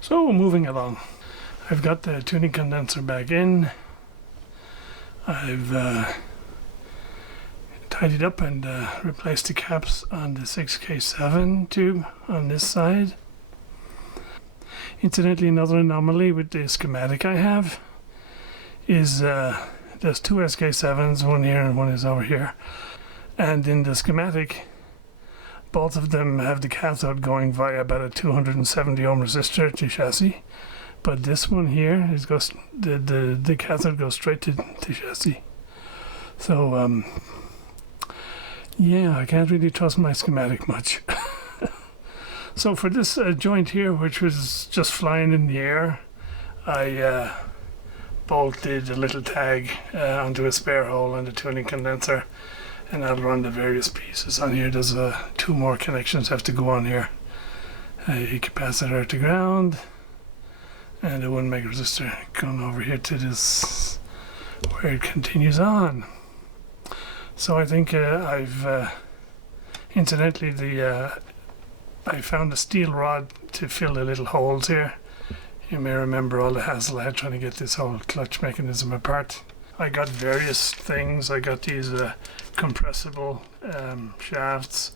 So moving along, I've got the tuning condenser back in. I've tidied up and replaced the caps on the 6K7 tube on this side. Incidentally, another anomaly with the schematic I have is there's two SK7s, one here and one is over here. And in the schematic, both of them have the cathode going via about a 270 ohm resistor to chassis. But this one here is the cathode goes straight to chassis. So yeah, I can't really trust my schematic much. So for this joint here, which was just flying in the air, I bolted a little tag onto a spare hole in the tuning condenser, and I'll run the various pieces on here. There's two more connections have to go on here. A capacitor to ground, and a 1 meg resistor going over here to this where it continues on. So I think I've incidentally I found a steel rod to fill the little holes here. You may remember all the hassle I had trying to get this whole clutch mechanism apart. I got various things. I got these compressible shafts.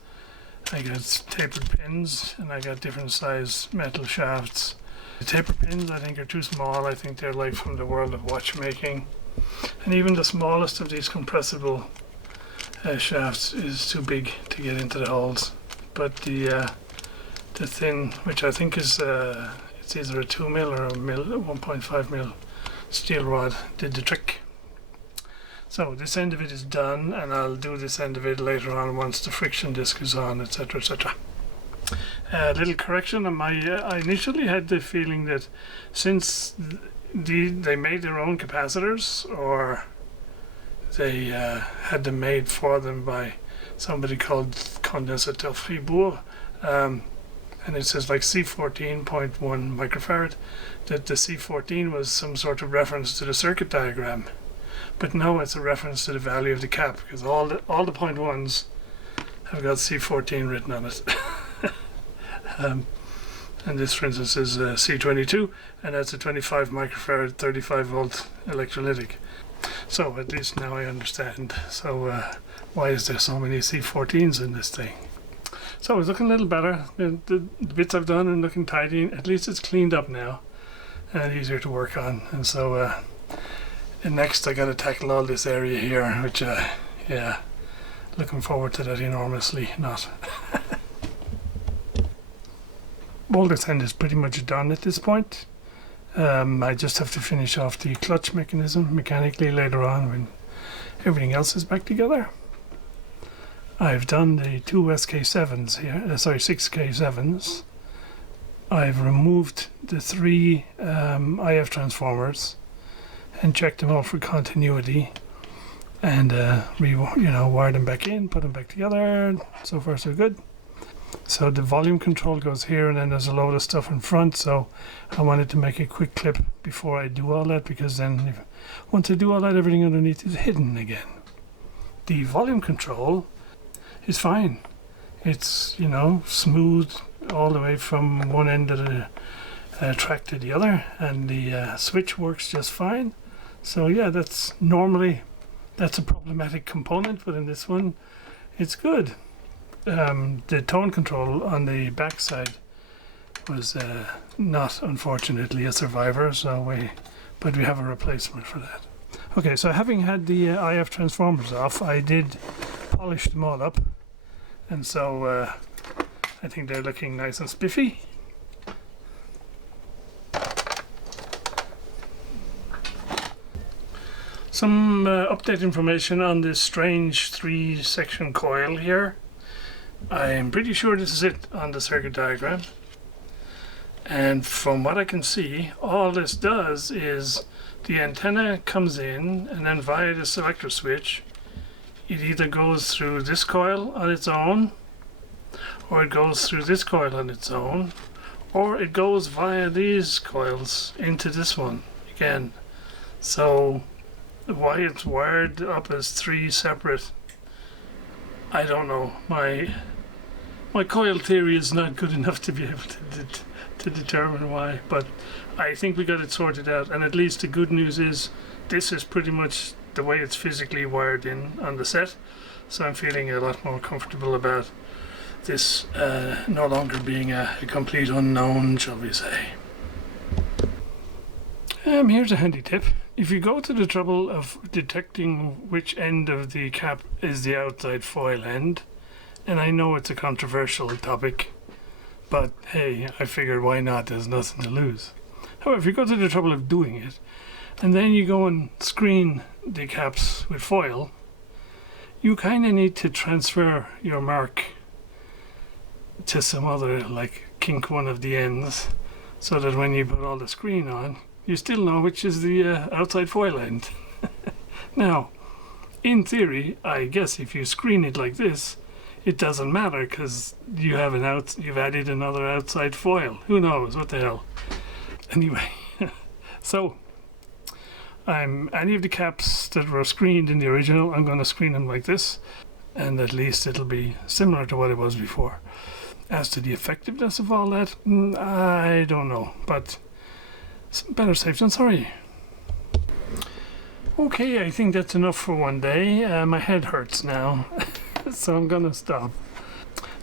I got tapered pins, and I got different size metal shafts. The taper pins I think are too small. I think they're like from the world of watchmaking. And even the smallest of these compressible shafts is too big to get into the holes. But the thin, which I think is it's either a 2 mil or a 1.5 mil steel rod, did the trick. So this end of it is done, and I'll do this end of it later on once the friction disc is on, etc, etc. A little correction on my, I initially had the feeling that since they made their own capacitors, or they had them made for them by somebody called Condensateur Fribourg, and it says like C14.1 microfarad, that the C14 was some sort of reference to the circuit diagram. But no, it's a reference to the value of the cap, because all the 0.1s have got C14 written on it. And this, for instance, is C22, and that's a 25 microfarad 35 volt electrolytic. So at least now I understand. So why is there so many C14s in this thing? So it's looking a little better. The bits I've done are looking tidy. At least it's cleaned up now and easier to work on. And so and next I got to tackle all this area here, which yeah, looking forward to that enormously. Not. All this end is pretty much done at this point. I just have to finish off the clutch mechanism mechanically later on when everything else is back together. I've done the two SK7s here, sorry, 6K7s. I've removed the three IF transformers and checked them all for continuity, and wired them back in, put them back together. So far so good. So the volume control goes here, and then there's a load of stuff in front, so I wanted to make a quick clip before I do all that, because then once I do all that, everything underneath is hidden again. The volume control is fine. It's, smooth all the way from one end of the track to the other, and the switch works just fine. So yeah, that's a problematic component, but in this one it's good. The tone control on the back side was not, unfortunately, a survivor, but we have a replacement for that. Okay, so having had the IF transformers off, I did polish them all up, and so I think they're looking nice and spiffy. Some update information on this strange 3-section coil here. I'm pretty sure this is it on the circuit diagram, and from what I can see, all this does is the antenna comes in, and then via the selector switch it either goes through this coil on its own, or it goes through this coil on its own, or it goes via these coils into this one again. So why it's wired up as 3 separate, I don't know. My coil theory is not good enough to be able to to determine why, but I think we got it sorted out. And at least the good news is this is pretty much the way it's physically wired in on the set, so I'm feeling a lot more comfortable about this no longer being a complete unknown, shall we say. Here's a handy tip. If you go to the trouble of detecting which end of the cap is the outside foil end, and I know it's a controversial topic, but hey, I figured why not, there's nothing to lose. However, if you go to the trouble of doing it, and then you go and screen the caps with foil, you kind of need to transfer your mark to some other, like kink one of the ends, so that when you put all the screen on, you still know which is the outside foil end. Now, in theory, I guess if you screen it like this, it doesn't matter because you have you've added another outside foil. Who knows? What the hell? Anyway, so any of the caps that were screened in the original, I'm going to screen them like this, and at least it'll be similar to what it was before. As to the effectiveness of all that, I don't know, but better safe than sorry. Okay, I think that's enough for one day. My head hurts now, so I'm gonna stop.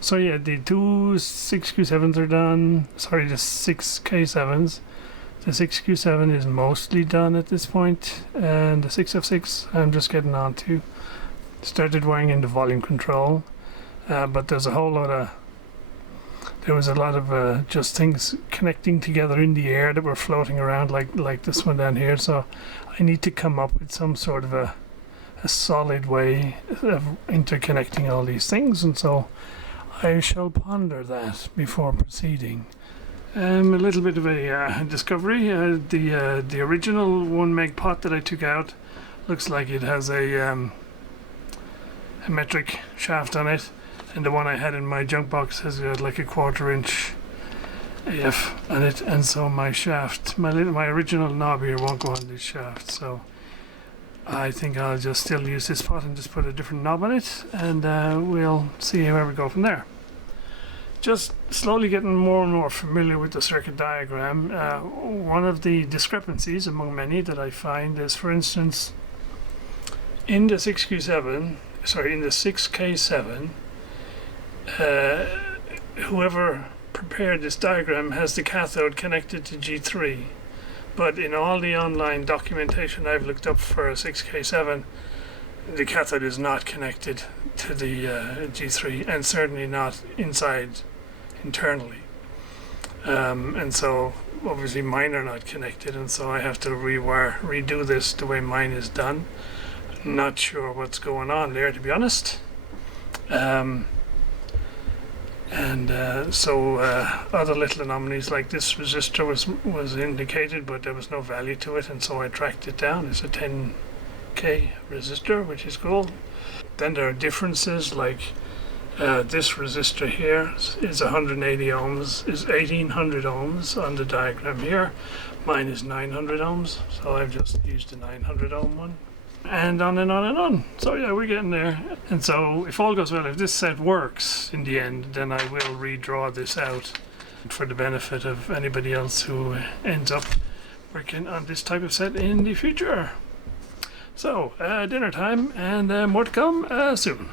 So yeah, the two 6Q7s are done. Sorry, the 6K7s. The 6Q7 is mostly done at this point, and the 6F6 I'm just getting on to. Started wiring in the volume control, but there was a lot of just things connecting together in the air that were floating around like this one down here, so I need to come up with some sort of a solid way of interconnecting all these things, and so I shall ponder that before proceeding. A little bit of a discovery. The original 1 meg pot that I took out looks like it has a metric shaft on it, and the one I had in my junk box has got like a 1/4 inch AF on it, and so my shaft, my original knob here won't go on this shaft, so I think I'll just still use this pot and just put a different knob on it, and we'll see where we go from there. Just slowly getting more and more familiar with the circuit diagram. One of the discrepancies among many that I find is, for instance, in the 6K7, whoever prepared this diagram has the cathode connected to G3, but in all the online documentation I've looked up for a 6K7, the cathode is not connected to the G3, and certainly not internally, and so obviously mine are not connected, and so I have to redo this the way mine is done. Not sure what's going on there, to be honest. So other little anomalies like this resistor was indicated, but there was no value to it, and so I tracked it down. It's a 10K resistor, which is cool. Then there are differences, like this resistor here is 180 ohms, is 1800 ohms on the diagram here. Mine is 900 ohms, so I've just used the 900 ohm one. And on and on and on. So yeah, we're getting there. And so if all goes well, if this set works in the end, then I will redraw this out for the benefit of anybody else who ends up working on this type of set in the future. So dinner time, and more to come soon.